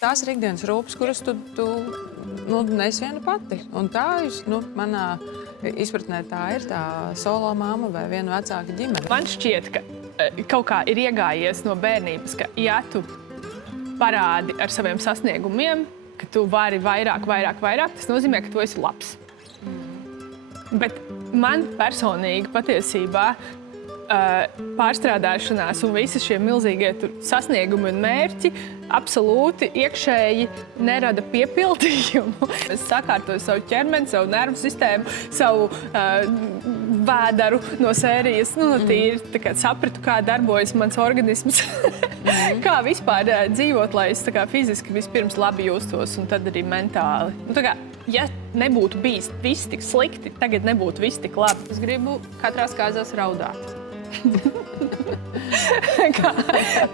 Tās ir ikdienas rūpes, kuras tu nes viena pati. Un tā manā izpratnē tā ir tā solo mamma vai viena vecāka ģimene. Man šķiet, ka kaut kā ir iegājies no bērnības, ka ja tu parādi ar saviem sasniegumiem, ka tu vari vairāk, tas nozīmē, ka tu esi labs. Bet man personīgi patiesībā pārstrādāšanās un visi šie milzīgie sasniegumi un mērķi absolūti iekšēji nerada piepildījumu. Es sakārtoju savu ķermeni, savu nervu sistēmu, savu vēdaru no sērijas. Tīri sapratu, kā darbojas mans organisms, kā vispār dzīvot, lai es fiziski vispirms labi justos un tad arī mentāli. Ja nebūtu bijis viss tik slikti, tagad nebūtu viss tik labi. Es gribu katrās kāzās raudāt.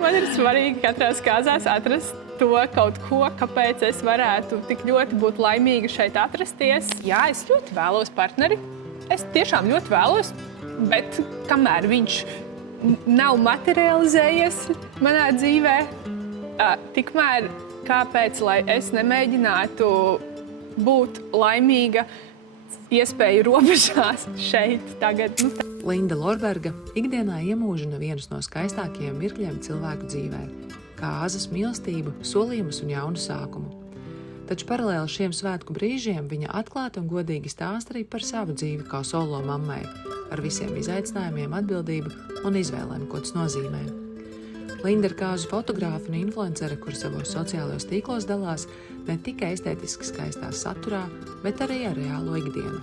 Man ir svarīgi katrās kāzās atrast to kaut ko, kāpēc es varētu tik ļoti būt laimīga šeit atrasties. Jā, es ļoti vēlos partneri. Es tiešām ļoti vēlos, bet kamēr viņš nav materializējies manā dzīvē, tikmēr kāpēc, lai es nemēģinātu būt laimīga iespēju robežās šeit tagad. Linda Lorberga ikdienā iemūžina vienus no skaistākajiem mirkļiem cilvēku dzīvē – kāzas, mīlestību, solījumus un jaunu sākumu. Taču paralēli šiem svētku brīžiem viņa atklāti un godīgi stāsta arī par savu dzīvi kā solo mammai, ar visiem izaicinājumiem, atbildību un izvēlēm, ko tas nozīmē. Linda ir kāzu fotogrāfa un influencere, kur savos sociālajos tīklos dalās ne tikai estētiski skaistā saturā, bet arī ar reālo ikdienu.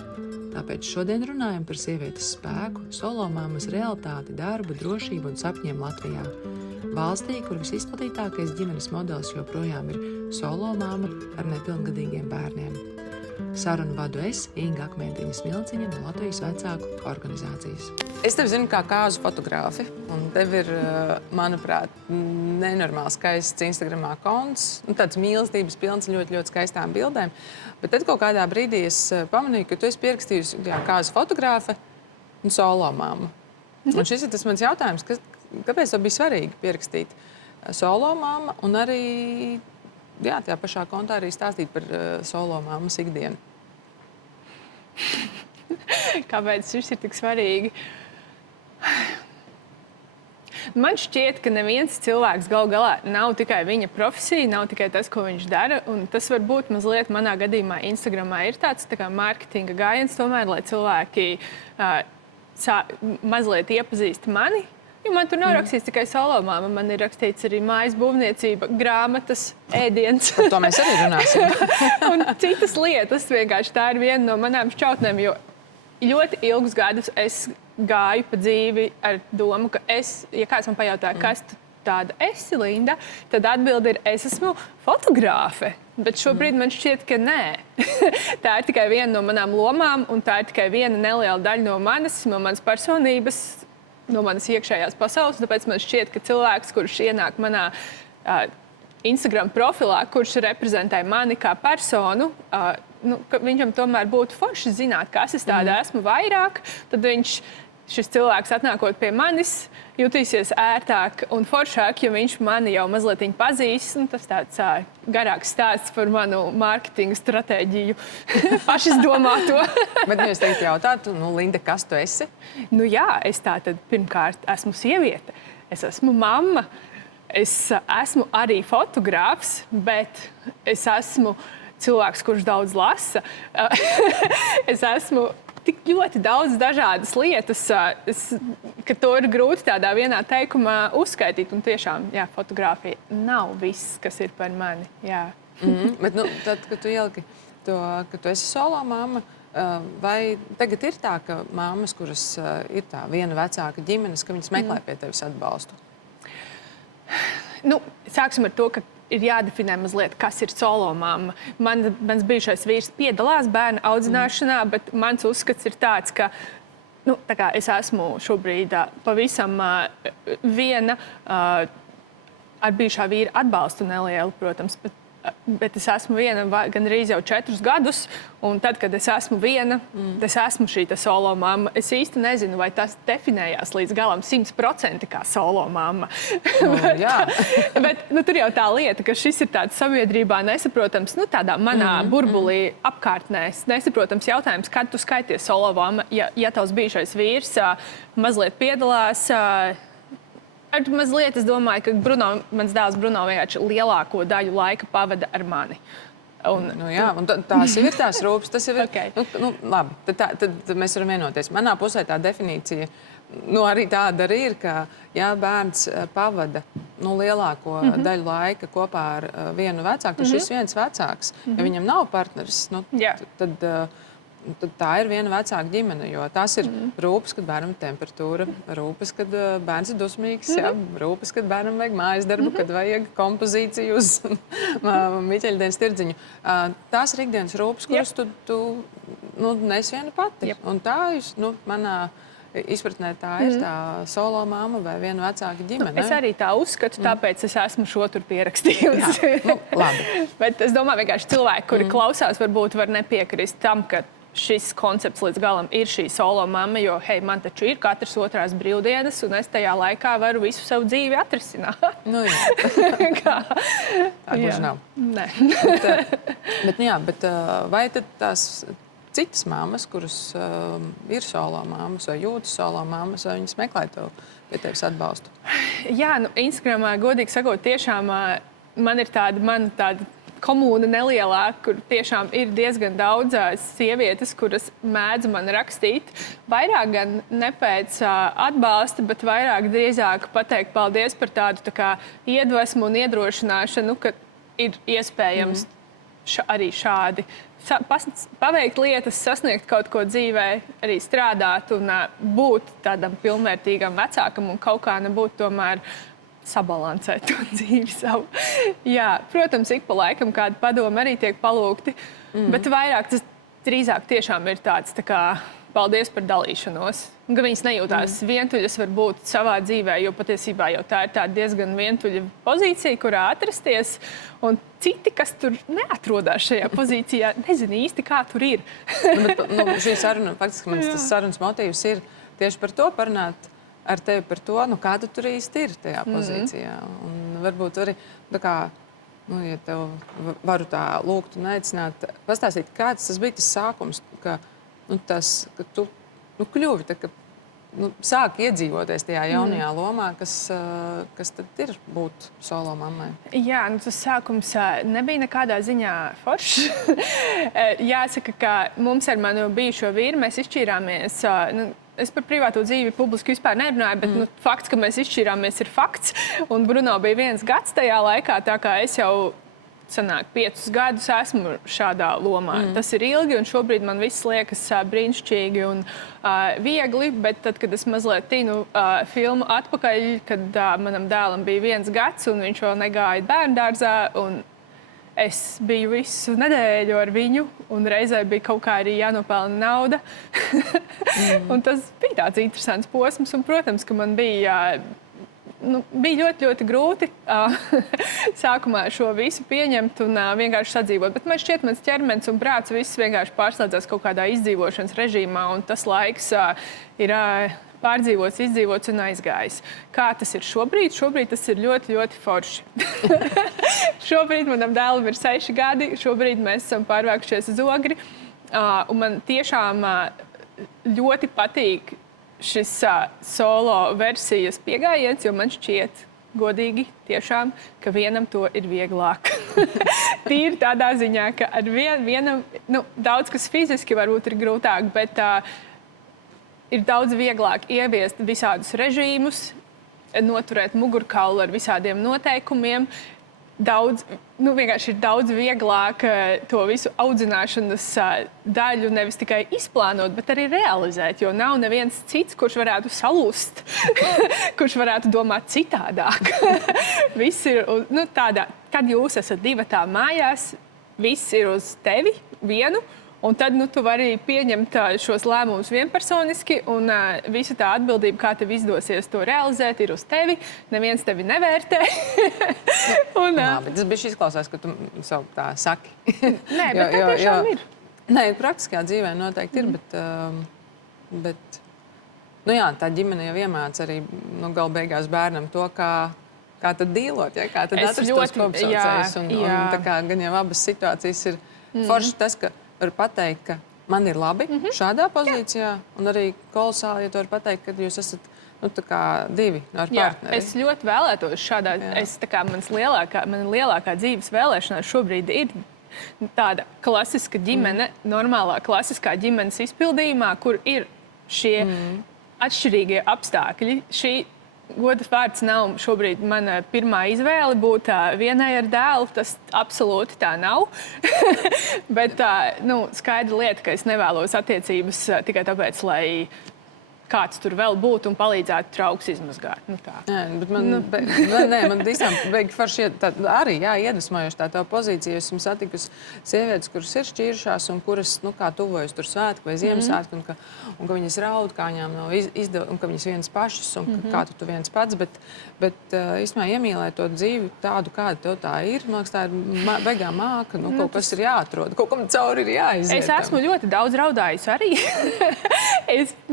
Tāpēc šodien runājam par sievietes spēku, solo mammas realitāti, darbu, drošību un sapņiem Latvijā. Valstī, kur visizplatītākais ģimenes modelis joprojām ir solo mamma ar nepilngadīgiem bērniem. Sarunu vadu es, Inga Akmentiņa-Smilciņa no Latvijas vecāku organizācijas. Es tevi zinu kā kāzu fotogrāfi, un tev ir, manuprāt, nenormāli skaists Instagramā konts, tāds mīlestības pilns ļoti, ļoti skaistām bildēm. Bet tad kaut kādā brīdī es pamanīju, ka tu esi pierakstījusi kāzu fotogrāfe un solo mamma. Un šis ir tas mans jautājums, kāpēc tev bija svarīgi pierakstīt solo mamma un arī tajā pašā kontā arī stāstīt par solo mammas ikdienu? Kāpēc šis ir tik svarīgi? Man šķiet, ka neviens cilvēks galu galā nav tikai viņa profesija, nav tikai tas, ko viņš dara. Un tas varbūt mazliet manā gadījumā Instagramā ir tāds mārketinga gājiens tomēr, lai cilvēki mazliet iepazīst mani. Jo man tur nav rakstīts tikai solo mamma, man ir rakstīts arī mājas būvniecība, grāmatas, ēdiens. Par to mēs arī runāsim. Un citas lietas vienkārši tā ir viena no manām šķautnēm, jo ļoti ilgus gadus es gāju pa dzīvi ar domu, ka ja kāds man pajautāja, kas tu tāda esi, Linda, tad atbilde ir, es esmu fotogrāfe. Bet šobrīd man šķiet, ka nē. Tā ir tikai viena no manām lomām, un tā ir tikai viena neliela daļa no manas personības, no manas iekšējās pasaules. Tāpēc man šķiet, ka cilvēks, kurš ienāk manā Instagram profilā, kurš reprezentē mani kā personu, ka viņam tomēr būtu forši zināt, kas es tāda esmu vairāk, tad šis cilvēks atnākot pie manis jutīsies ērtāk un foršāk, jo viņš mani jau mazliet pazīst. Tas tāds garāks stāsts par manu mārketinga stratēģiju, pašizdomāto. Bet es teiktu jautātu, Linda, kas tu esi? Jā, es tātad pirmkārt esmu sieviete, es esmu mamma, es esmu arī fotogrāfs, bet es esmu cilvēks, kurš daudz lasa. Es esmu tik ļoti daudz dažādas lietas, ka to ir grūti tādā vienā teikumā uzskaitīt. Un tiešām, fotogrāfija nav viss, kas ir par mani. Jā. Bet tad, kad tu ieliki to, ka tu esi solo mamma, vai tagad ir tā, ka mammas, kuras ir tā viena vecāka ģimenes, ka viņas meklē pie tevis atbalstu? Sāksim ar to, ka ir jādefinē mazliet, kas ir solo mamma. Mans bijušais vīrs piedalās bērnu audzināšanā, bet mans uzskats ir tāds, ka es esmu šobrīd pavisam viena ar bijušā vīra atbalstu nelielu, protams, bet bet es esmu viena gandrīz jau 4 gadus, un tad, kad es esmu viena, es esmu šī solo mamma. Es īsti nezinu, vai tas definējās līdz galam 100% kā solo mamma. bet tur jau tā lieta, ka šis ir tāds sabiedrībā nesaprotams, tādā manā burbulī apkārtnē nesaprotams jautājums, kad tu skaities solo mamma, ja tavs bijušais vīrs mazliet piedalās. Mazliet es domāju, ka mans dēls Bruno vienkārši lielāko daļu laika pavada ar mani. Un tās ir tās rūpes. Tas jau ir. Okay. Labi, tad mēs varam vienoties. Manā pusē tā definīcija arī tāda arī ir, ka bērns pavada lielāko daļu laika kopā ar vienu vecāku, tad šis viens vecāks, ja viņam nav partneris, tad tā ir viena vecāka ģimene, jo tās ir rūpes, kad bērnam ir temperatūra, rūpes, kad bērns ir dusmīgs, rūpes, kad bērnam vajag mājas darbu, kad vajag kompozīciju uz Miķeļdienas tirdziņu. Tās ir ikdienas rūpes, kuras tu nes viena pati. Un tā manā izpratnē tā ir tā solo mamma vai viena vecāka ģimene. Es arī tā uzskatu, tāpēc es esmu šo tur pierakstījusi. Labi. Bet es domāju, vienkārši cilvēki, kuri klausās, varbūt var nepiekrist tam, ka šis koncepts līdz galam ir šī solo mamma, jo, man taču ir katras otrās brīvdienas, un es tajā laikā varu visu savu dzīvi atrisināt. Tā gluži nav. Nē. bet vai tad tās citas mammas, kuras ir solo mammas vai jūtas solo mammas, vai viņas meklē pie tevis atbalstu? Jā, Instagramā, godīgi sakot, tiešām man ir tāda komūna nelielā, kur tiešām ir diezgan daudz sievietes, kuras mēdz man rakstīt. Vairāk gan ne pēc atbalsta, bet vairāk drīzāk pateikt paldies par tādu iedvesmu un iedrošināšanu, ka ir iespējams arī šādi paveikt lietas, sasniegt kaut ko dzīvē, arī strādāt un būt tādam pilnvērtīgam vecākam un kaut kā nebūt tomēr sabalansēt to dzīvi savu. Jā, protams, ik pa laikam kādi padomi arī tiek palūgti, bet vairāk tas drīzāk tiešām ir tāds paldies par dalīšanos. Ka viņas nejūtās vientuļas varbūt savā dzīvē, jo patiesībā jau tā ir tāda diezgan vientuļa pozīcija, kurā atrasties, un citi, kas tur neatrodās šajā pozīcijā, nezinu īsti, kā tur ir. Šī saruna, faktiski mans tas sarunas motīvs ir tieši par to parunāt ar tevi par to, kāda tur īsti ir tajā pozīcijā. Un varbūt arī, ja tev varu tā lūgt un aicināt, pastāstīt, kāds tas bija tas sākums, ka tu kļuvi, ka sāki iedzīvoties tajā jaunajā lomā, kas tad ir būt solo mammai? Jā, tas sākums nebija nekādā ziņā foršs. Jāsaka, ka mums ar manu bijušo vīru mēs izšķīrāmies. Es par privāto dzīvi publiski vispār nerunāju, bet fakts, ka mēs izšķīrāmies, ir fakts. Un Bruno bija 1 gads tajā laikā, tā kā es jau 5 gadus esmu šādā lomā. Tas ir ilgi, un šobrīd man viss liekas brīnišķīgi un viegli, bet tad, kad es mazliet tinu filmu atpakaļ, kad manam dēlam bija 1 gads, un viņš vēl negāja bērndārzā, un es biju visu nedēļu ar viņu, un reizē bija kaut kā arī jānopelna nauda. Un tas bija tāds interesants posms, un, protams, ka man bija ļoti, ļoti grūti sākumā šo visu pieņemt un vienkārši sadzīvot. Bet man šķiet, mans ķermenis un prāts viss vienkārši pārslēdzās kaut kādā izdzīvošanas režīmā, un tas laiks ir pārdzīvots, izdzīvots un aizgājis. Kā tas ir šobrīd? Šobrīd tas ir ļoti, ļoti forši. Šobrīd manam dēlam ir 6 gadi, šobrīd mēs esam pārvākušies uz Ogri, un man tiešām ļoti patīk šis solo versijas piegājiens, jo man šķiet, godīgi, tiešām, ka vienam to ir vieglāk. Tīri tādā ziņā, ka ar vienam, daudz kas fiziski varbūt ir grūtāk, bet ir daudz vieglāk ieviest visādus režīmus, noturēt mugurkaulu ar visādiem noteikumiem. Vienkārši ir daudz vieglāk to visu audzināšanas daļu nevis tikai izplānot, bet arī realizēt, jo nav neviens cits, kurš varētu salūst, kurš varētu domāt citādāk. Viss ir tādā, kad jūs esat divatā mājās, viss ir uz tevi vienu, Un tad tu vari pieņemt šos lēmumus vienpersoniski, un visa tā atbildība, kā tev izdosies to realizēt, ir uz tevi. Neviens tevi nevērtē. Labi, tas bija izklausās, ka tu savu tā saki. Nē, bet tā tiešām ir. Nē, praktiskā dzīvē noteikti ir, bet tā ģimene jau iemāca arī gala beigās bērnam to, kā tad dīlot, kā tad atrast tos kopsaucējus. Un tā kā gan jau abas situācijas ir forši tas, ka var pateikt, ka man ir labi šādā pozīcijā, un arī kolosāli, ja tu var pateikt, ka jūs esat divi ar partneri. Es ļoti vēlētos šādā, mana lielākā dzīves vēlēšanās šobrīd ir tāda klasiska ģimene, normālā klasiskā ģimenes izpildījumā, kur ir šie atšķirīgie apstākļi. Šī goda vārds nav šobrīd mana pirmā izvēle būt vienai ar dēlu. Tas absolūti tā nav. Bet skaidra lieta, ka es nevēlos attiecības tikai tāpēc, lai kāds tur vēl būtu un palīdzētu trauks izmazgāt. Man īstenībā beigi forši arī iedvesmojoši tā pozīcija. Esmu satikusi sievietes, kuras ir šķīrušās un kuras, kā tuvojas tur svētku vai Ziemassvētku, un ka viņas raud, kā viņām nav un ka viņas vienas pašas, un kā tu viens pats. Bet īstenībā iemīlēt to dzīvi tādu, kāda tev tā ir, man liekas, tā ir beigā māka. Kaut kas ir jāatrod, kaut kam cauri ir jāiziet. Es esmu ļoti daudz raudājusi arī.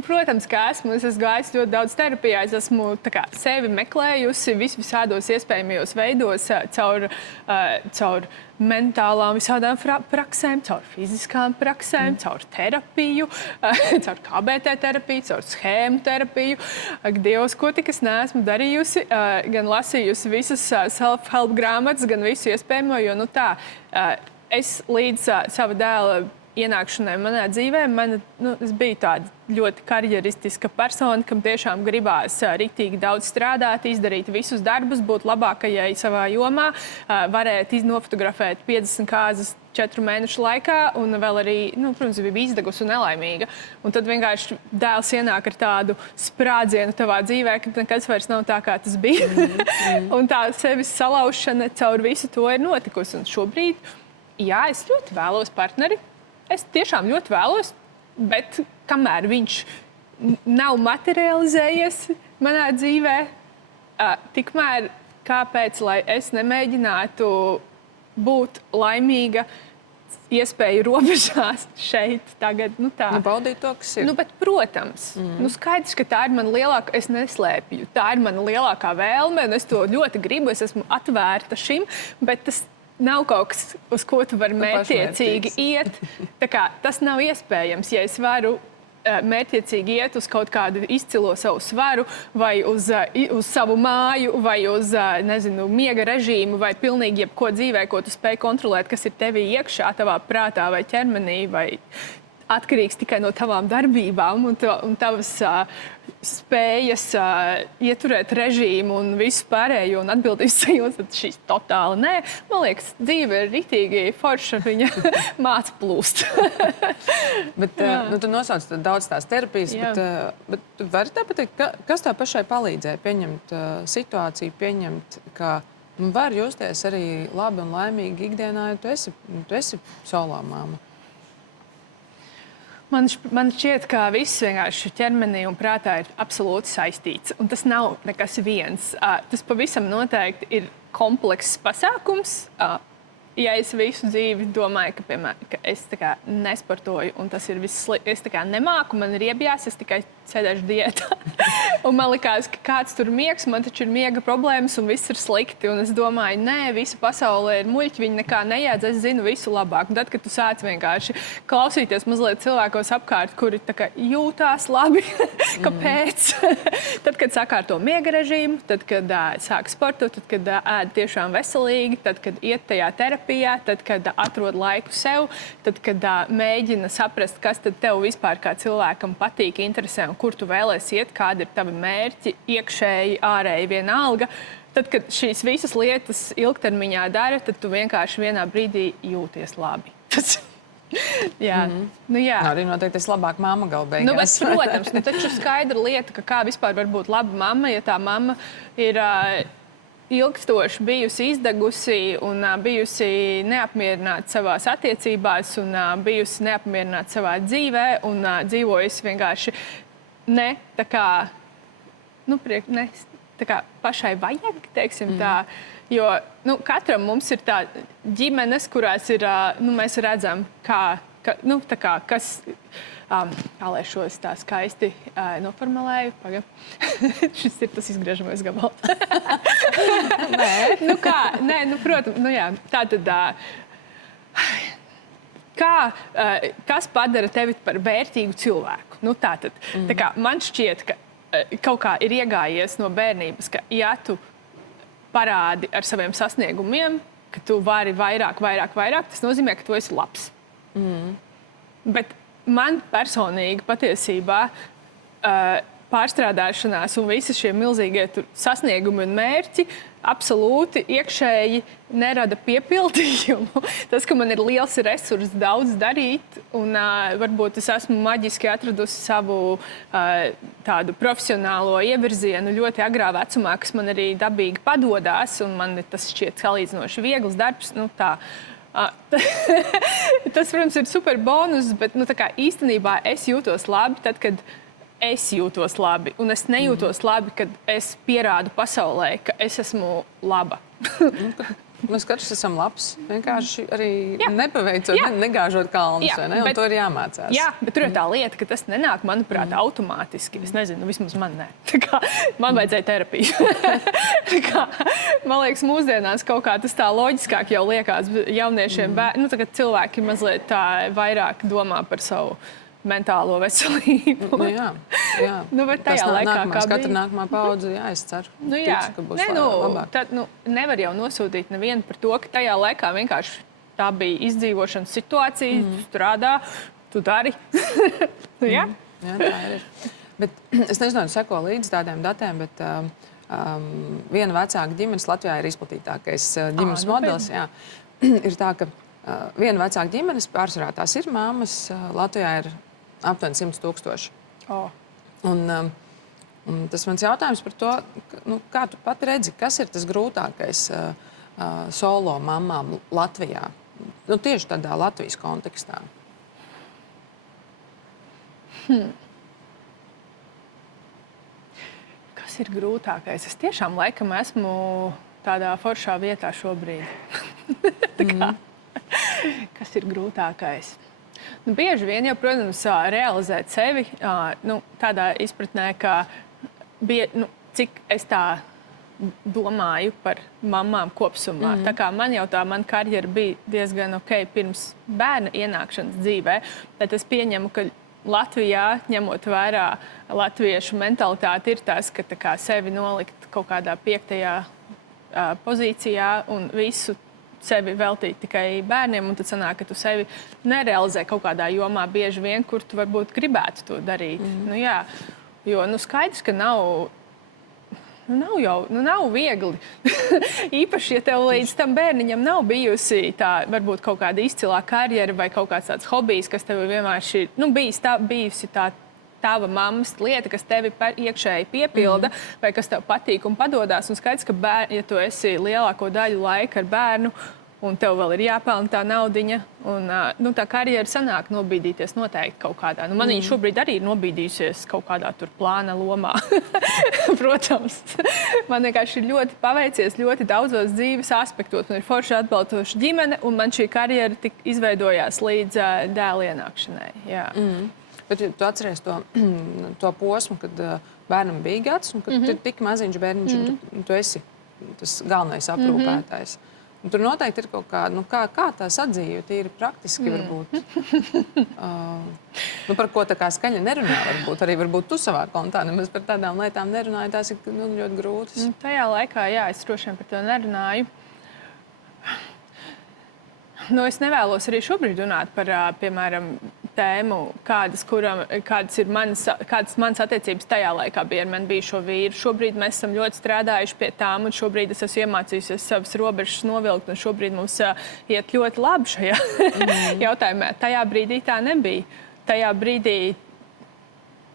Protams, ka es esmu gājusi ļoti daudz terapijā. Es esmu sevi meklējusi visādos iespējamajos veidos, caur mentālām visādām praksēm, caur fiziskām praksēm, caur terapiju, caur KBT terapiju, caur schēmu terapiju. Ak, Dievs, ko tik es neesmu darījusi, gan lasījusi visas self-help grāmatas, gan visu iespējamo, jo es līdz sava dēla ienākšanai manā dzīvē, es biju tāda ļoti karjeristiska persona, kam tiešām gribās riktīgi daudz strādāt, izdarīt visus darbus, būt labākajai savā jomā, varēt nofotografēt 50 kāzas 4 mēnešu laikā, un vēl arī, protams, bija izdegusi un nelaimīga. Un tad vienkārši dēls ienāk ar tādu sprādzienu tavā dzīvē, ka nekas vairs nav tā, kā tas bija. Un tā sevis salaušana caur visu to ir notikusi. Un šobrīd, es ļoti vēlos partneri. Es tiešām ļoti vēlos, bet kamēr viņš nav materializējies manā dzīvē, tikmēr kāpēc, lai es nemēģinātu būt laimīga iespēju robežās šeit tagad. Baudīt to, kas ir. Bet, protams, skaidrs, ka tā ir mana lielākā, es neslēpju, tā ir mana lielākā vēlme, un es to ļoti gribu, es esmu atvērta šim, bet tas nav kaut kas, uz ko tu vari mērķiecīgi iet. Tas nav iespējams, ja es varu mērķiecīgi iet uz kaut kādu izcilo savu svaru, vai uz savu māju, vai uz, miega režīmu, vai pilnīgi jebko dzīvē, ko tu spēj kontrolēt, kas ir tevī iekšā, tavā prātā vai ķermenī, vai atkarīgs tikai no tavām darbībām un tavas spējas ieturēt režīmu un visu pārējo un atbildības sajūtu, tad šīs totāli nē. Man liekas, dzīve ir ritīgi forša, viņa māca plūst. Bet tu nosauc daudz tās terapijas, bet tu vari tā pateikt, kas tev pašai palīdzēja pieņemt situāciju, pieņemt, ka var justies arī labi un laimīgi ikdienā, ja tu esi solo māma? Man šķiet, ka viss vienkārši ķermenī un prātā ir absolūti saistīts. Un tas nav nekas viens. Tas pavisam noteikti ir komplekss pasākums. Ja es visu dzīvi domāju, ka, piemēram, ka es nesportoju un tas ir es nemāku, man ir iebjās, es tikai sēdēšu diētā. Un man likās, ka kāds tur miegs, man taču ir miega problēmas un viss ir slikti. Un es domāju, nē, visa pasaulē ir muļķi, viņi nekā nejēdz, es zinu visu labāk. Un tad, kad tu sāc vienkārši klausīties mazliet cilvēkos apkārt, kuri jūtās labi, kāpēc? Tad, kad sakārto miega režīmu, tad, kad sāk sportot, tad, kad ēd tiešām veselīgi, tad, kad iet tajā terapijā, tad, kad atrod laiku sev, tad, kad mēģina saprast, kas tad tev vispār kā cilvēkam patīk, interesē un kur tu vēlēsi iet, kādi ir tavi mērķi, iekšēji, ārēji, vienalga. Tad, kad šīs visas lietas ilgtermiņā dara, tad tu vienkārši vienā brīdī jūties labi. Jā. Arī noteikti es labāk mamma gal beigās. Protams, taču skaidra lieta, ka kā vispār var būt laba mamma, ja tā mamma ir ilgstoši bijusi izdegusi un bijusi neapmierināta savās attiecībās un bijusi neapmierināta savā dzīvē un dzīvojusi vienkārši ne tā kā, ne tā kā pašai vajag, teiksim tā. Jo katram mums ir tā ģimenes, kurās ir, mēs redzam, kas, kā lai šos tā skaisti noformulēju. Šis ir tas izgriežamais gabals. Protams, jā. Tātad, kas padara tevi par vērtīgu cilvēku? Tātad, tā kā man šķiet, ka kaut kā ir iegājies no bērnības, ka ja tu parādi ar saviem sasniegumiem, ka tu vari vairāk, tas nozīmē, ka tu esi labs. Bet man personīgi patiesībā pārstrādāšanās un visi šie milzīgie sasniegumi un mērķi absolūti iekšēji nerada piepildījumu. Tas, ka man ir liels resurss daudz darīt, un varbūt es esmu maģiski atradusi savu tādu profesionālo ievirzienu ļoti agrā vecumā, kas man arī dabīgi padodās, un man tas šķiet salīdzinoši viegls darbs. Tas, protams, ir super bonus, bet īstenībā es jūtos labi tad, kad es jūtos labi, un es nejūtos labi, kad es pierādu pasaulē, ka es esmu laba. Mēs katrs esam labs, vienkārši arī nepaveicot, negāžot kalnus, vai ne? Un to ir jāmācās. Jā, bet tur ir tā lieta, ka tas nenāk, manuprāt, automātiski. Es nezinu, vismaz man ne. Man vajadzēja terapiju. Man liekas, mūsdienās kaut kā tas tā loģiskāk jau liekas jauniešiem, kad cilvēki mazliet tā vairāk domā par savu mentālo veselību. Jā. Bet tajā laikā, kā katra nākamā paudze, es ceru, ticu, ka būs labāk. Tad nevar jau nosūtīt nevienu par to, ka tajā laikā vienkārši tā bija izdzīvošanas situācija, tu strādā, tu dari. Jā, tā ir. Bet es nezinu, seko līdz tādiem datiem, bet viena vecāka ģimenes Latvijā ir izplatītākais ģimenes modelis. Jā. Ir tā, ka viena vecāka ģimenes pārsvarā tās ir māmas, Latvijā ir aptuveni 100 000. Un tas mans jautājums par to, kā tu pat redzi, kas ir tas grūtākais solo mamām Latvijā? Tieši tādā Latvijas kontekstā. Kas ir grūtākais? Es tiešām laikam esmu tādā foršā vietā šobrīd. Kas ir grūtākais? Bieži vien jau, protams, realizēt sevi tādā izpratnē, ka cik es tā domāju par mamām kopsumā. Tā kā man karjera bija diezgan ok pirms bērna ienākšanas dzīvē, tad es pieņemu, ka Latvijā, ņemot vērā latviešu mentalitāti, ir tas, ka kā, sevi nolikt kaut kādā 5. Pozīcijā un visu sevi veltīt tikai bērniem, un tad sanāk, ka tu sevi nerealizē kaut kādā jomā bieži vien, kur tu varbūt gribētu to darīt. Jo skaidrs, ka nav viegli. Īpaši, ja tev līdz tam bērniņam nav bijusi tā, varbūt kaut kāda izcilā karjera vai kaut kāds tāds hobijs, kas tev vienmēr bijusi tā tava mammas lieta, kas tevi iekšēji piepilda, vai kas tev patīk un padodās. Un skaidrs, ka ja tu esi lielāko daļu laika ar bērnu, un tev vēl ir jāpelna tā naudiņa, un tā karjera sanāk nobīdīties noteikti kaut kādā. Man viņa šobrīd arī ir nobīdījusies kaut kādā tur plāna lomā. Protams. Man vienkārši ir ļoti paveicies ļoti daudzos dzīves aspektos. Man ir forši atbalstoša ģimene, un man šī karjera tik izveidojās līdz dēla ienākšanai. Jā. Bet tu atceries to posmu, kad bērnam bija gads, un kad ir tik maziņš bērniņš, un tu esi tas galvenais aprūpētājs. Un tur noteikti ir kaut kā tā sadzīve, tīri praktiski varbūt. Par ko tā kā skaļi nerunā, varbūt tu savā kontā nemaz par tādām lietām nerunāji, tās ir ļoti grūtas. Tajā laikā, jā, es droši vien par to nerunāju. Es nevēlos arī šobrīd runāt par, piemēram, tēmu, kādas ir manas attiecības tajā laikā bija ar mani bijušo vīru. Šobrīd mēs esam ļoti strādājuši pie tām, un šobrīd es esmu iemācījusies savas robežas novilkt, un šobrīd mums iet ļoti labi šajā jautājumā. Tajā brīdī tā nebija. Tajā brīdī...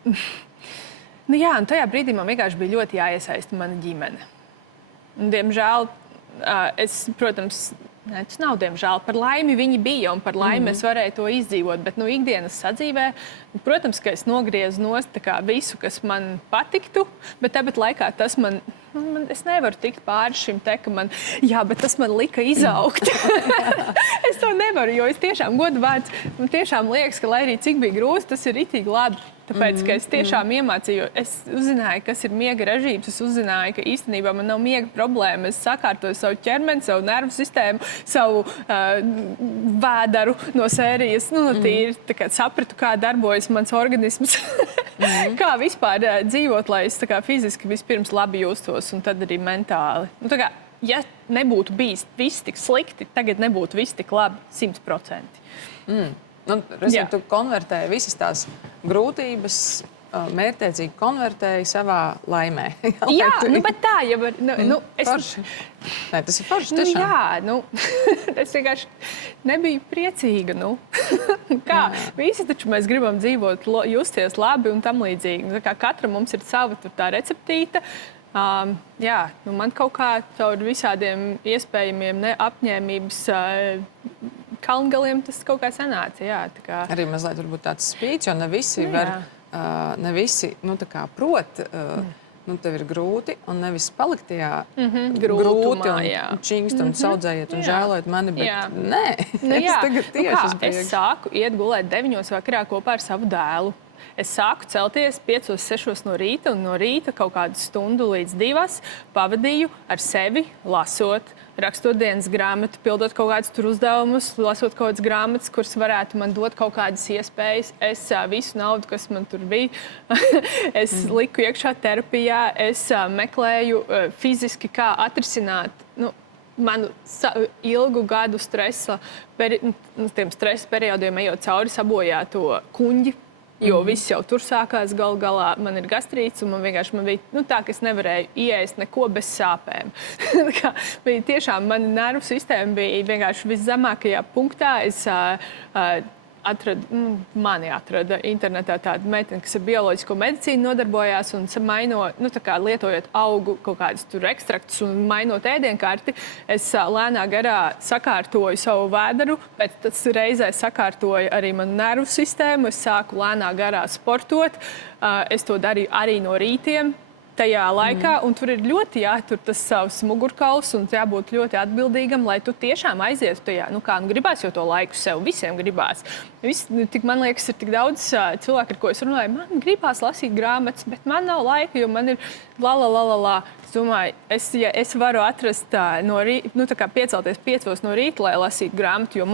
un tajā brīdī man vienkārši bija ļoti jāiesaista mana ģimene. Diemžēl protams, tas nav diemžēl. Par laimi viņi bija, un par laimi es varēju to izdzīvot. Bet ikdienas sadzīvē, protams, ka es nogriezu nost visu, kas man patiktu, bet tāpat laikā tas es nevaru tikt pāri šim te, ka bet tas man lika izaugt. Es to nevaru, jo es tiešām godu vārds, man tiešām liekas, ka lai arī cik bija grūti, tas ir ritīgi labi. Tāpēc, ka es tiešām iemācīju, es uzzināju, kas ir miega režīms, es uzzināju, ka īstenībā man nav miega problēma. Es sakārtoju savu ķermeni, savu nervu sistēmu, savu vēdaru no sērijas. Tīri sapratu, kā darbojas mans organisms, kā vispār dzīvot, lai es fiziski vispirms labi justos un tad arī mentāli. Ja nebūtu bijis viss tik slikti, tagad nebūtu viss tik labi 100%. Tu konvertēji visas tās grūtības, mērķtiecīgi konvertēji savā laimē. Jā, bet tā jau var. Forši. Nē, tas ir forši tiešām. Es vienkārši nebiju priecīga. Kā? Visi taču mēs gribam dzīvot, justies labi un tam līdzīgi. Katram mums ir sava tā receptīte. Man kaut kā caur visādiem iespējamiem neapņēmības kalngaliem tas kaut kā sanāca. Arī mazliet varbūt tāds spīts, jo ne visi var, ne visi prot, tev ir grūti un nevis palikt tajā grūti un čingst un saudzējiet un žēlojat mani, bet nē, es tagad tieši es sāku iet gulēt 9 vakarā kopā ar savu dēlu. Es sāku celties 5, 6 no rīta, un no rīta kaut kādu stundu līdz 2 pavadīju ar sevi, lasot, rakstot dienas grāmatu, pildot kaut kādus tur uzdevumus, lasot kaut kādas grāmatas, kuras varētu man dot kaut kādas iespējas. Es visu naudu, kas man tur bija, es liku iekšā terapijā, es meklēju fiziski, kā atrisināt manu ilgu gadu stresa periodiem, ejot cauri sabojāto kuņģi. Jo viss jau tur sākās galu galā. Man ir gastrīts, un man bija tā, ka es nevarēju ieēst neko bez sāpēm. Tiešām mana nervu sistēma bija vienkārši viszemākajā punktā. Es mani atrada internetā tāda meitene, kas ar bioloģisko medicīnu nodarbojās un lietojot augu kaut kādus tur ekstraktus un mainot ēdienkarti, es lēnā garā sakārtoju savu vēderu, bet tas reizē sakārtoju arī manu nervu sistēmu. Es sāku lēnā garā sportot. Es to darīju arī no rītiem tajā laikā, un tur ir ļoti jātur tas savs mugurkauls un jābūt ļoti atbildīgam, lai tu tiešām aizietu tajā. Gribās jau to laiku sev, visiem gribās. Man liekas, ir tik daudz cilvēku, ar ko es runāju, man gribās lasīt grāmatas, bet man nav laika, jo man ir Es domāju, ja es varu atrast piecelties 5 no rīta, lai lasītu grāmatu, jo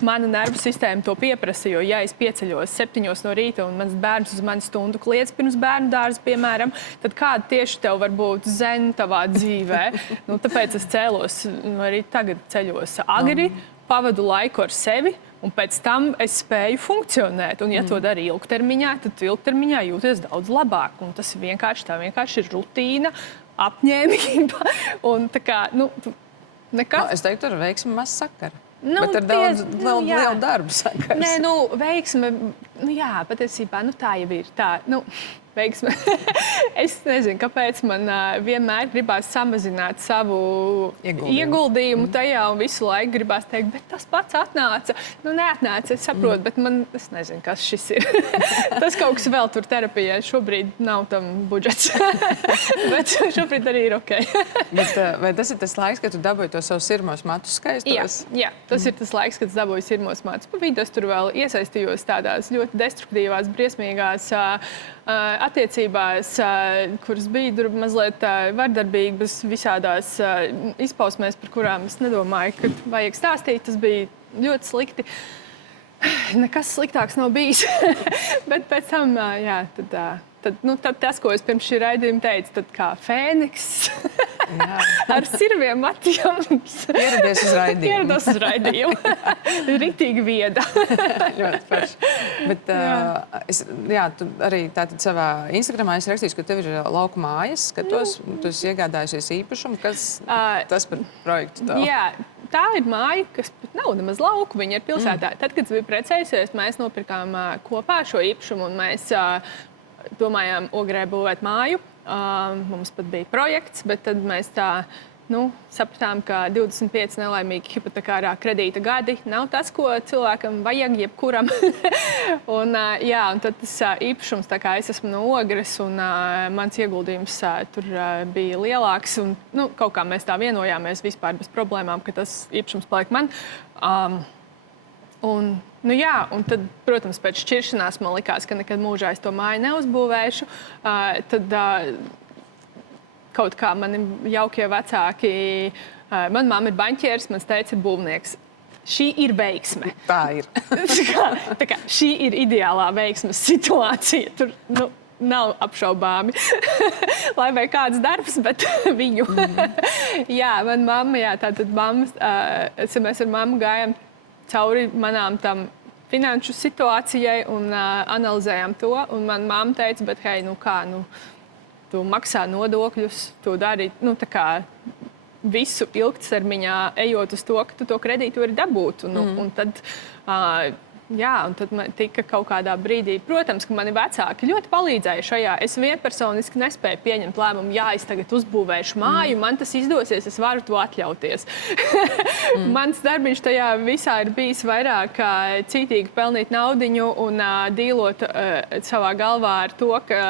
mana nervu sistēma to pieprasa, jo ja es pieceļos 7 no rīta un mans bērns uz mani stundu kliedz pirms bērnu dārza, piemēram, tad kāda tieši tev var būt zen tavā dzīvē? Tāpēc es cēlos, arī tagad ceļos agri, pavadu laiku ar sevi, un pēc tam es spēju funkcionēt. Un, ja to dari ilgtermiņā, tad ilgtermiņā jūties daudz labāk. Un tas vienkārši ir rutīna, apņēmība. Un nekas. Es teiktu, ar veiksmi maz sakara. Bet ar daudz lielu darbu sakars. Nē, veiksme, patiesībā, tā jau ir. Veiksme. Es nezinu, kāpēc man vienmēr gribās samazināt savu ieguldījumu tajā un visu laiku gribās teikt, bet tas pats atnāca. Neatnāca, es saprotu, bet es nezinu, kas šis ir. Tas kaut kas vēl tur terapijā. Šobrīd nav tam budžets. Bet šobrīd arī ir ok. Vai tas ir tas laiks, kad tu dabūji to savu sirmos matus skaistos? Jā, tas ir tas laiks, kad es dabūju sirmos matus. Pa vidu es tur vēl iesaistījos tādās ļoti destruktīvās, briesmīgās attiecībās, kuras bija tur mazliet vardarbīgas visādās izpausmēs, par kurām es nedomāju, ka vajag stāstīt. Tas bija ļoti slikti. Nekas sliktāks nav bijis. Bet pēc tam, tad tas, ko es pirms šī raidījuma teicu, tad kā Fēniks ar sirmiem matiem ieradies uz raidījumu. Ritīgi vieda. Ļoti forši. Bet tu arī tātad savā Instagramā esi rakstījis, ka tev ir lauku mājas, ka tu esi iegādājusies īpašumu. Kas tas par projektu tev? Jā. Tā ir māja, kas pat nav nemaz lauku, viņa ir pilsētā. Tad, kad es biju precējusies, mēs nopirkām kopā šo īpašumu un mēs domājām Ogrē būvēt māju. Mums pat bija projekts, bet tad mēs tā sapratām, ka 25 nelaimīgi hipotekārā kredīta gadi nav tas, ko cilvēkam vajag jebkuram. un tad tas īpašums, tā kā es esmu no Ogres, un mans ieguldījums tur bija lielāks. Un, kaut kā mēs tā vienojāmies vispār bez problēmām, ka tas īpašums paliek man. Un tad, protams, pēc šķiršanās man likās, ka nekad mūžā es to māju neuzbūvēšu. Kaut kā mani jaukie vecāki, man mamma ir baņķieris, mans tēvs ir būvnieks. Šī ir veiksme. Tā ir. tā kā šī ir ideālā veiksmes situācija. Tur nav apšaubāmi. Lai vai kāds darbs, bet viņu. Man mamma, tātad mēs ar mammu gājām cauri manām tam finanšu situācijai un analizējām to. Un man mamma teica, bet hei, tu maksā nodokļus, tu dari visu ilgtermiņā, ejot uz to, ka tu to kredītu vari dabūt. Un tad man tika kaut kādā brīdī, protams, ka mani vecāki ļoti palīdzēja šajā. Es vienpersoniski nespēju pieņemt lēmumu, es tagad uzbūvēšu māju, man tas izdosies, es varu to atļauties. Mans darbiņš tajā visā ir bijis vairāk cītīgi pelnīt naudiņu un dīlot savā galvā ar to, ka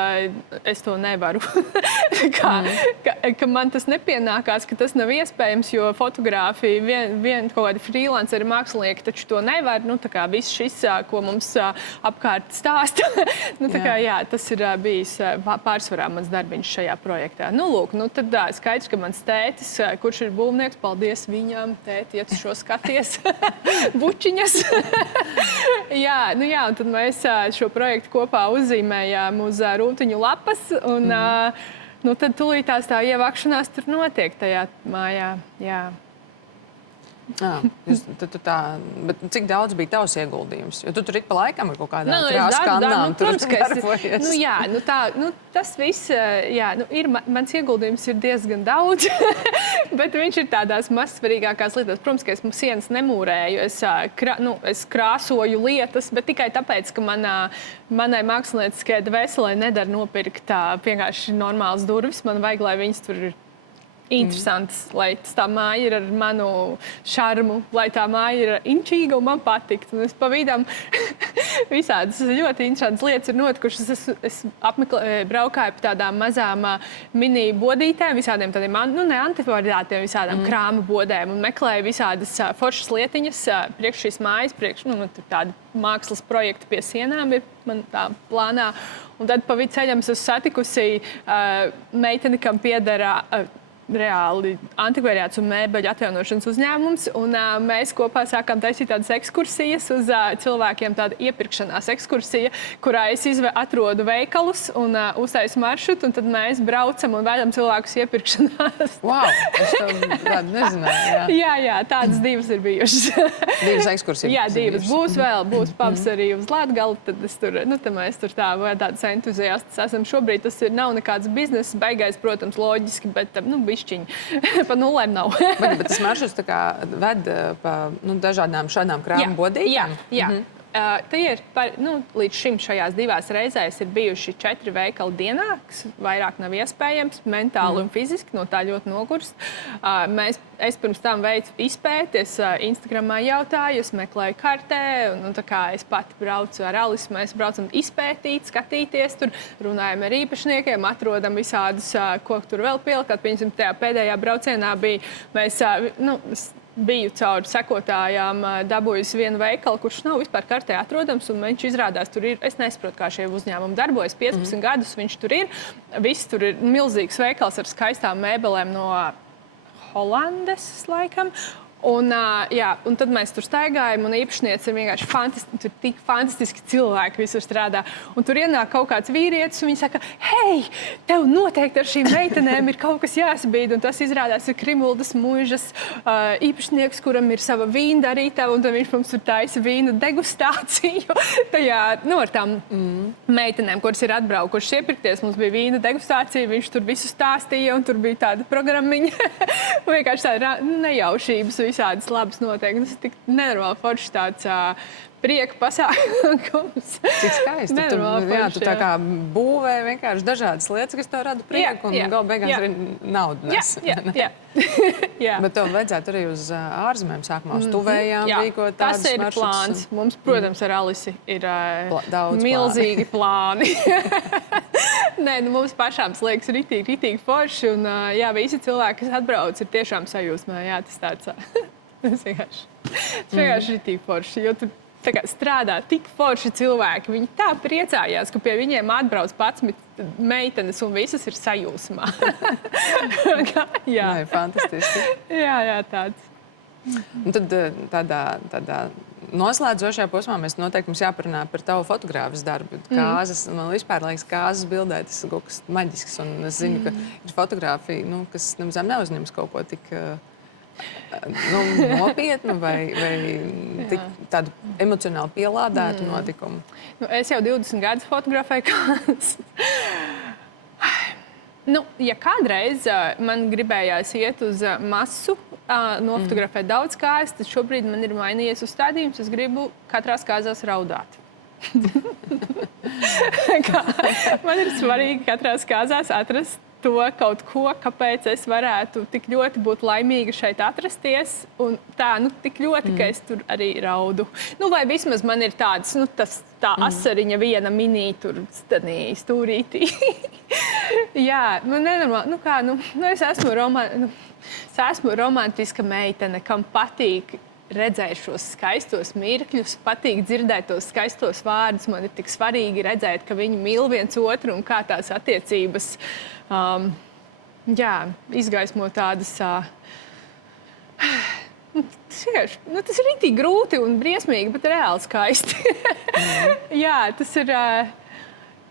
es to nevaru. ka man tas nepienākās, ka tas nav iespējams, jo fotogrāfija, vien kaut kādi freelanceri mākslinieki taču to nevar. Viss šis, ko mums apkārt stāsta. Tas ir bijis pārsvarā mans darbiņš šajā projektā. Tad skaidrs, ka mans tētis, kurš ir būvnieks, paldies viņam, tēti, ja tu šo skaties, bučiņas. Un tad mēs šo projektu kopā uzzīmējām uz rūtiņu lapas, un tad tūlītās tā ievākšanās tur notiek tajā mājā. Bet cik daudz bija tavs ieguldījums? Jo tu tur ik pa laikam ar kaut kādām krāsu kannām tur darbojies. Tas viss, mans ieguldījums ir diezgan daudz, bet viņš ir tādās mazsvarīgākās lietās. Protams, ka es sienas nemūrēju, es krāsoju lietas, bet tikai tāpēc, ka manai mākslinieckajai dvēselē nedara nopirkt vienkārši normālas durvis. Man vajag, lai viņas tur ir interesants, lai tā māja ir ar manu šarmu, lai tā māja ir inčīga un man patikt. Un es pa vidam visādas ļoti interesantas lietas ir notikušas. Es braukāju pa tādām mazām mini bodītēm, visādiem tādiem, neantikvariātiem, visādām krāmu bodēm un meklēju visādas foršas lietiņas priekš šīs mājas, tādi mākslas projekti pie sienām ir man tā plānā. Un tad pa vidu ceļam es satikusi meiteni, kam piedara reāli antikvariāts un mēbeļu atjaunošanas uzņēmums. Un mēs kopā sākām taisīt tādas ekskursijas uz cilvēkiem, tāda iepirkšanās ekskursija, kurā es atrodu veikalus un uztaisu maršrutu, un tad mēs braucam un vedam cilvēkus iepirkšanās. Wow, es tādu nezināju. Jā, tādas divas ir bijušas. Divas ekskursijas. Jā, divas. Būs pavasarī uz Latgali, tad es tur, tad mēs tur tādas entuziastas esam. Šobrīd tas nav nekāds bizness, baigais, protams, loģiski, bet pa nulēm nav. bet tas maršruts ved pa dažādām šādām krāmu bodītēm? Jā. Līdz šim šajās divās reizēs ir bijuši 4 veikali dienā, kas vairāk nav iespējams, mentāli un fiziski, no tā ļoti nogurst. Es pirms tam veicu izpēti, es Instagramā jautāju, es meklēju kartē, un es pati braucu ar Alisu, mēs braucam izpētīt, skatīties, tur runājam ar īpašniekiem, atrodam visādus, ko tur vēl pielikt. Piemēram, tajā pēdējā braucienā biju caur sekotājām dabūjusi vienu veikalu, kurš nav vispār kartē atrodams, un viņš izrādās tur ir. Es nesaprotu, kā šie uzņēmumi darbojas. 15 gadus viņš tur ir. Viss tur ir milzīgs veikals ar skaistām mēbelēm no Holandes, laikam. Un tad mēs tur staigājam, un īpašniece ir vienkārši tur tik fantastiski cilvēki visur strādā. Un tur ienāk kaut kāds vīrietis, un viņi saka, hei, tev noteikti ar šīm meitenēm ir kaut kas jāsabīd. Un tas izrādās ir Krimuldas mūžas īpašnieks, kuram ir sava vīndarītava, un tad viņš mums tur taisa vīnu degustāciju. Ar tām meitenēm, kuras ir atbraukušas iepirkties, mums bija vīna degustācija, viņš tur visu stāstīja, un tur bija tāda programmiņa. Vienkārši tāda nejaušības visādas labas noteikti. Tas ir tik nenormāli foršs tāds prieka pasākums. Cik skaisti. Tu tā kā būvē vienkārši dažādas lietas, kas tev rada prieku, un galu beigās arī naudu nes. Jā. Bet tev vajadzētu arī uz ārzemēm sākumā uz tuvējām rīkot tādus maršrutus. Tas ir plāns. Mums, protams, ar Alisi ir milzīgi plāni. Nē, mums pašām liekas ritīgi forši, un visi cilvēki, kas atbrauc, ir tiešām sajūsmā. Jā, tas tāds. Tas vienkārši ritīgi forši, jo tur tā kā strādā tik forši cilvēki. Viņi tā priecājās, ka pie viņiem atbrauc 11 meitenes un visas ir sajūsmā. Jā, fantastiski. Jā, tāds. Un tad tādā noslēdzošajā posmā mēs noteikti mums jāparunā par tavu fotogrāfijas darbu. Kāzas, man vispār liekas, kāzas bildē tas ir kaut kas maģisks. Un es zinu, ka ir fotogrāfija, kas nemazām neuzņems kaut ko tik nopietnu vai tik tādu emocionāli pielādētu notikumu. Es jau 20 gadus fotografēju kāzas. Ja kādreiz man gribējās iet uz masu, nofotografēt daudz kāzas, tad šobrīd man ir mainījies uzstādījums. Es gribu katrās kāzās raudāt. Man ir svarīgi katrās kāzās atrast to kaut ko, kāpēc es varētu tik ļoti būt laimīga šeit atrasties. Un tā, tik ļoti, ka es tur arī raudu. Vai vismaz man ir tāds, tā asariņa viena minī tur stūrītī. Jā, nenormāli. Es esmu romantiska meitene, kam patīk redzēt šos skaistos mirkļus, patīk dzirdēt tos skaistos vārdus. Man ir tik svarīgi redzēt, ka viņi mīl viens otru un kā tās attiecības izgaismo tādas. Tas ir rītīgi grūti un briesmīgi, bet reāli skaisti. Jā, tas ir.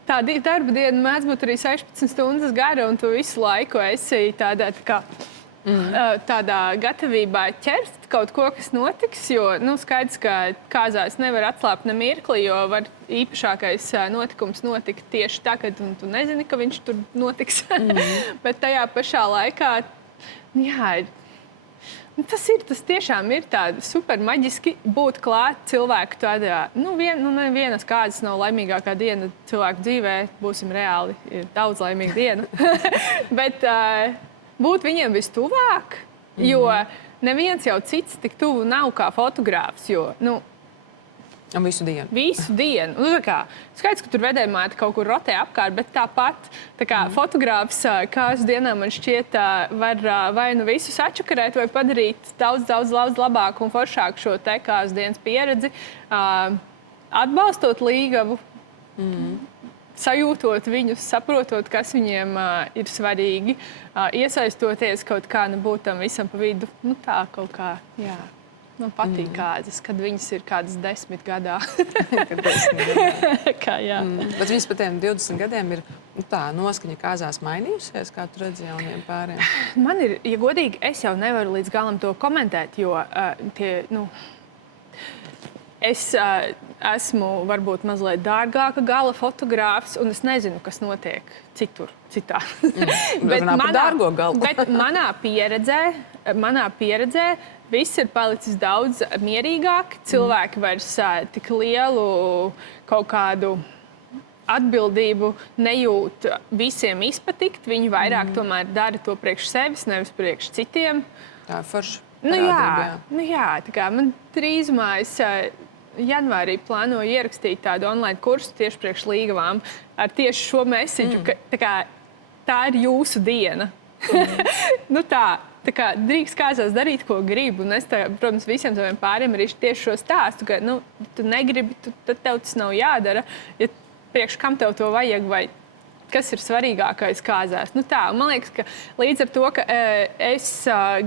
Tā darba diena mēdz būt arī 16 stundas gara, un tu visu laiku esi tādā gatavībā ķert kaut ko, kas notiks, jo skaidrs, ka kāzās nevar atslāpt ne mirkli, jo var īpašākais notikums notikt tieši tagad, un tu nezini, ka viņš tur notiks. Bet tajā pašā laikā, tas tiešām ir tāda super maģiski būt klāt cilvēku tādā, vienas kāzas nav laimīgākā diena cilvēku dzīvē, būsim reāli, ir daudz laimīga diena. Bet būt viņiem vistuvāk, jo neviens jau cits tik tuvu nav kā fotogrāfs, jo, Visu dienu. Visu dienu. Skaidrs, ka tur vedējumāte kaut kur rotē apkārt, bet tāpat fotogrāfs kāzu dienā man šķiet var vai visus atšakarēt, vai padarīt daudz labāku un foršāku šo te kāzu dienas pieredzi, atbalstot līgavu, sajūtot viņus, saprotot, kas viņiem ir svarīgi, iesaistoties kaut kā būt tam visam pa vidu. Tā kaut kā, jā. Man patīk kāzas, kad viņas ir kādas 10 gadā. Bet viņas pat tiem 20 gadiem ir tā noskaņa kāzās mainījusies, kā tu redzi jauniem pāriem? Man ir, ja godīgi, es jau nevaru līdz galam to komentēt, jo es esmu varbūt mazliet dārgāka gala fotogrāfs, un es nezinu, kas notiek citā. Bet dārgo galu. Bet manā pieredzē viss ir palicis daudz mierīgāk. Cilvēki vairs tik lielu kaut kādu atbildību nejūt visiem izpatikt. Viņi vairāk tomēr dara to priekš sevis, nevis priekš citiem. Tā ir forša parādība. Tā kā man drīzumā es janvārī plānoju ierakstīt tādu online kursu tieši priekš līgavām ar tieši šo mesiģu, ka tā ir jūsu diena. Tā kā drīkst kāzās darīt, ko gribu. Un es, protams, visiem saviem pāriem arī tieši šo stāstu, ka tu negribi, tad tev tas nav jādara. Ja priekš kam tev to vajag vai kas ir svarīgākais kāzās. Man liekas, ka līdz ar to, ka es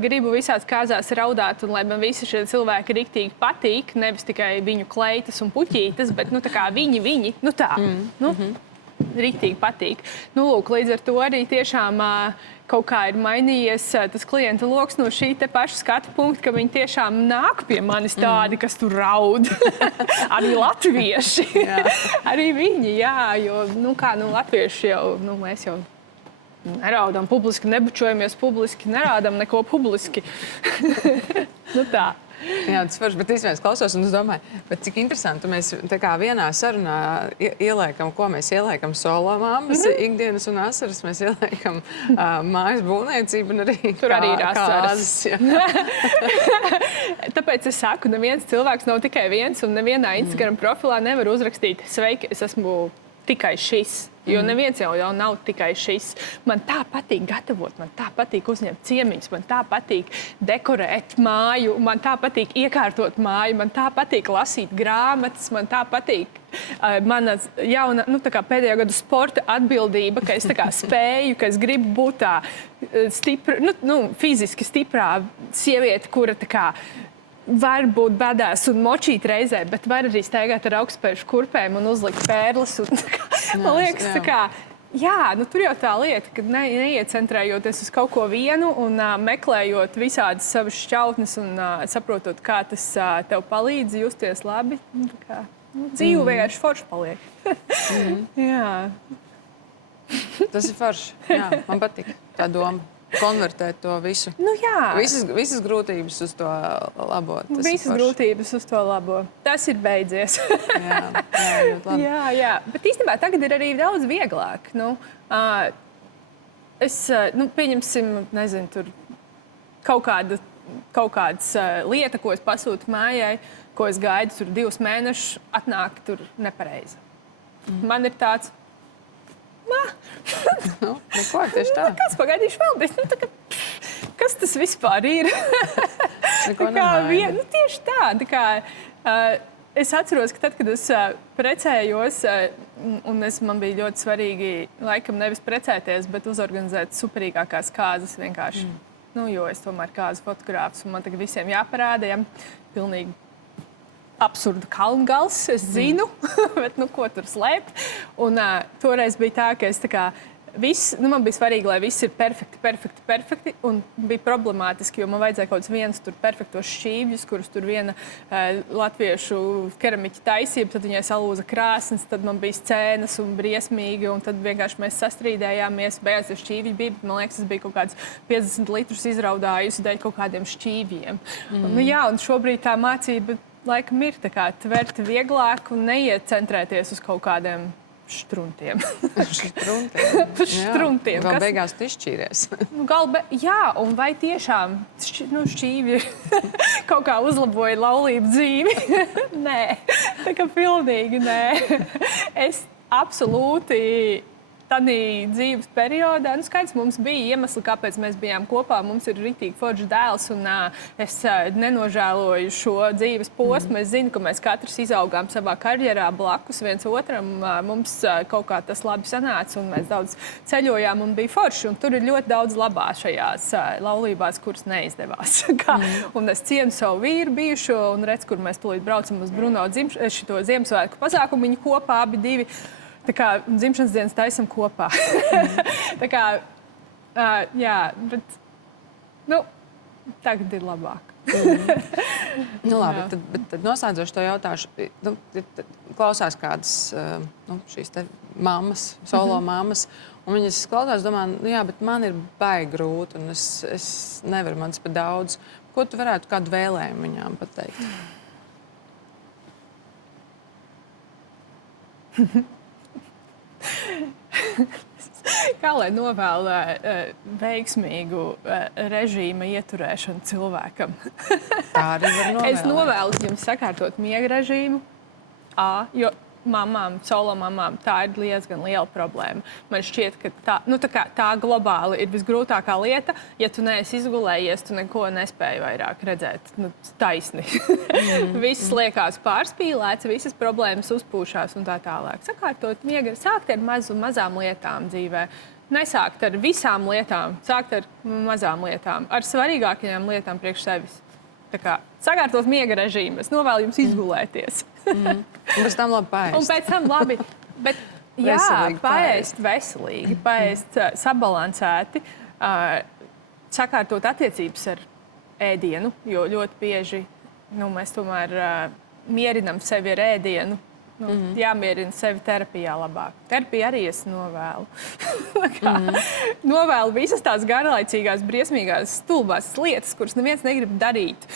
gribu visās kāzās raudāt un lai man visi šie cilvēki riktīgi patīk, nevis tikai viņu kleitas un puķītes, bet viņi, riktīgi patīk. Līdz ar to arī tiešām kaut kā ir mainījies tas klienta loks no šī te paša skatu punkta, ka viņi tiešām nāk pie manis tādi, kas tur raud. Arī latvieši. Arī viņi, jo, latvieši jau, mēs jau Neraudām publiski, nebučojamies publiski, nerādām neko publiski. Nu tā. Jā, tas forši, bet es klausos un es domāju, cik interesanti, mēs tā kā vienā sarunā ieliekam, ko mēs ieliekam solo mammas, ikdienas un asaras, mēs ieliekam mājas būvniecību un arī tur arī ir kāzas. Tāpēc es saku, neviens cilvēks nav tikai viens un nevienā Instagram profilā nevar uzrakstīt sveiki, es esmu tikai šis. Jo neviens jau nav tikai šis. Man tā patīk gatavot, man tā patīk uzņemt ciemiņus, man tā patīk dekorēt māju, man tā patīk iekārtot māju, man tā patīk lasīt grāmatas, man tā patīk mana jauna, pēdējā gada sporta atbildība, ka es tā kā spēju, ka es gribu būt tā stipra, fiziski stiprā sieviete, kura tā kā var būt badās un močīt reizē, bet var arī staigāt ar augstspēju kurpēm un uzlikt pērles. Man liekas, tur jau tā lieta, ka neiecentrējoties uz kaut ko vienu un meklējot visādas savas šķautnes un saprotot, kā tas tev palīdz justies labi, dzīve vienkārši forši paliek. Jā. Tas ir forši. Jā, man patīk tā doma. Konvertēt to visu. Visas grūtības uz to labo. Visas grūtības uz to labo. Tas ir beidzies. ļoti labi. Jā. Bet īstenībā tagad ir arī daudz vieglāk. Pieņemsim, nezinu, tur kaut kādas lieta, ko es pasūtu mājai, ko es gaidu tur 2 mēnešus, atnāk tur nepareizi. Man ir tāds... Neko, tieši tā. Kāds pagaidīšu vēl? Kas tas vispār ir? Tieši tā. Es atceros, ka tad, kad es precējos, un man bija ļoti svarīgi, laikam nevis precēties, bet uzorganizēt superīgākās kāzas vienkārši. Jo es tomēr kāzu fotogrāfs, un man tagad visiem jāparāda, pilnīgi absurdu kalngals, es zinu, bet ko tur slēpt. Un toreiz bija tā, ka es man bija svarīgi, lai viss ir perfekti, un bija problemātiski, jo man vajadzēja kaut kāds viens tur perfektos šķīvjus, kurus tur viena latviešu keramiķa taisība, tad viņai salūza krāsnes, tad man bija scēnas un briesmīgi, un tad vienkārši mēs sastrīdējāmies, beigās tie šķīvji bija, bet man liekas, es biju kaut kāds 50 litrus izraudājusi dēļ kaut kādiem šķīvjiem. Un šobrīd tā mācība laikam ir tvert vieglāk un neiecentrēties uz kaut kādiem štruntiem. Štruntiem. Vēl beigās tu izšķīries. Un vai tiešām šķīvi kaut kā uzlaboja laulību dzīvi? Nē, tā kā pilnīgi nē. Es absolūti tādā dzīves periodā, skaidrs, mums bija iemesli, kāpēc mēs bijām kopā. Mums ir ritīgi foršs dēls, un es nenožēloju šo dzīves posmu. Es zinu, ka mēs katrs izaugām savā karjerā blakus viens otram. Mums kaut kā tas labi sanāca, un mēs daudz ceļojām, un bija forši. Un tur ir ļoti daudz labā šajās laulībās, kuras neizdevās. Un es cienu savu vīru bijušo, un redz, kur mēs tūlīt braucam uz Bruno šito Ziemassvētku pasākumu. Viņi kopā abi divi. Tā kā dzimšanas dienas taisam kopā. Tā kā, bet, tagad ir labāk. Labi, tad noslēdzoši to jautāšu. Klausās kādas šīs te mammas, solo mammas, un viņas klausās, domā, bet man ir baigi grūti, un es nevaru, man tas par daudz. Ko tu varētu kādu vēlējumu viņām pateikt? Kā lai novēlu veiksmīgu režīma ieturēšanu cilvēkam? Tā arī var novēlēt. Es novēlu jums sakārtot miega režīmu, jo solo mamām tā ir diezgan liela problēma. Man šķiet, ka tā globāli ir visgrūtākā lieta. Ja tu neesi izgulējies, tu neko nespēji vairāk redzēt taisni. Viss liekas pārspīlēts, visas problēmas uzpūšās un tā tālāk. Sakārtot miega, sākt ar mazām lietām dzīvē. Nesākt ar visām lietām, sākt ar mazām lietām, ar svarīgākajām lietām priekš sevis. Sakārtot miega režīmu. Es novēlu jums izgulēties. Un pēc tam labi paēst. Un pēc tam labi. Bet, paēst veselīgi, paēst sabalansēti, sakārtot attiecības ar ēdienu, jo ļoti bieži mēs tomēr mierinam sevi ar ēdienu Jāmierina sevi terapijā labāk. Terapija arī es novēlu. Novēlu visas tās garlaicīgās, briesmīgās, stulbās lietas, kuras neviens negrib darīt.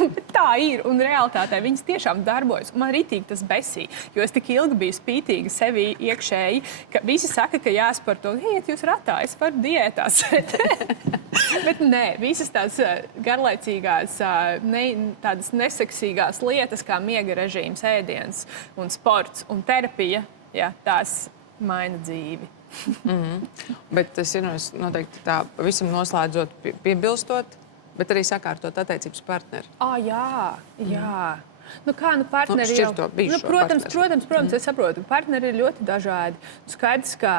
Bet tā ir, un realitātē viņas tiešām darbojas. Man ritīgi tas besī, jo es tik ilgi biju spītīga sevī iekšēji, ka visi saka, ka jāsporto, iet jūs ratā, es varu diētās. Bet nē, visas tās garlaicīgās, tādas neseksīgās lietas, kā miega režīms, ēdiens un sports un terapija, jā, tās maina dzīvi. Bet tas ir noteikti tā, pavisam noslēdzot, piebilstot, bet arī sakārtot attiecības partneri. Jā. Nu kā, partneri jau... Protams, es saprotu, partneri ir ļoti dažādi. Skaidrs, ka,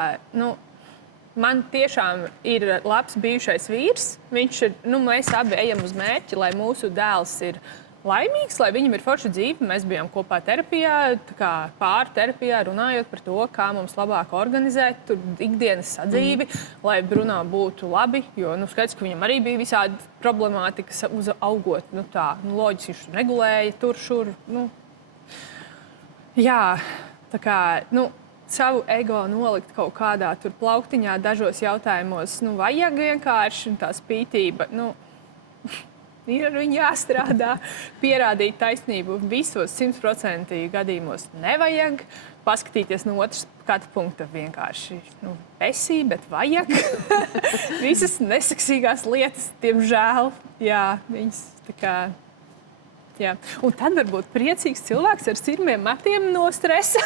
man tiešām ir labs bijušais vīrs. Viņš ir, mēs abi ejam uz mērķi, lai mūsu dēls ir laimīgs, lai viņam ir forša dzīve. Mēs bijām kopā terapijā, pārterapijā, runājot par to, kā mums labāk organizēt ikdienas sadzīvi, lai Bruno būtu labi, jo, skaidrs, ka viņam arī bija visādi problemātikas uzaugot. Loģiski, viņš regulēja tur, šur. Jā, tā kā, savu ego nolikt kaut kādā tur plauktiņā dažos jautājumos, vajag vienkārši, un tā spītība, ir ar viņu jāstrādā, pierādīt taisnību visos 100% gadījumos nevajag. Paskatīties no otras skatu punkta vienkārši besī, bet vajag. Visas neseksīgās lietas, diemžēl, jā, viņas tā kā... Jā. Un tad varbūt priecīgs cilvēks ar sirmiem matiem no stresa.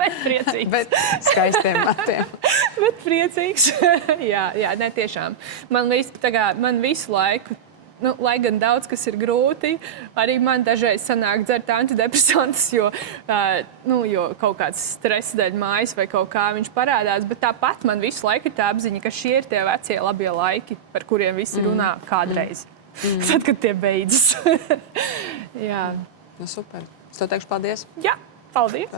Bet priecīgs. Bet skaistiem matiem. Bet priecīgs. jā, ne tiešām. Man visu laiku, lai gan daudz kas ir grūti, arī man dažreiz sanāk dzert antidepresantus, jo kaut kāds stress dēļ mājas vai kaut kā viņš parādās. Bet tāpat man visu laiku ir tā apziņa, ka šie ir tie vecie labie laiki, par kuriem visi runā kādreiz. Tad, kad tie beidzas. Jā. Super. Es tev teikšu paldies. Jā, paldies.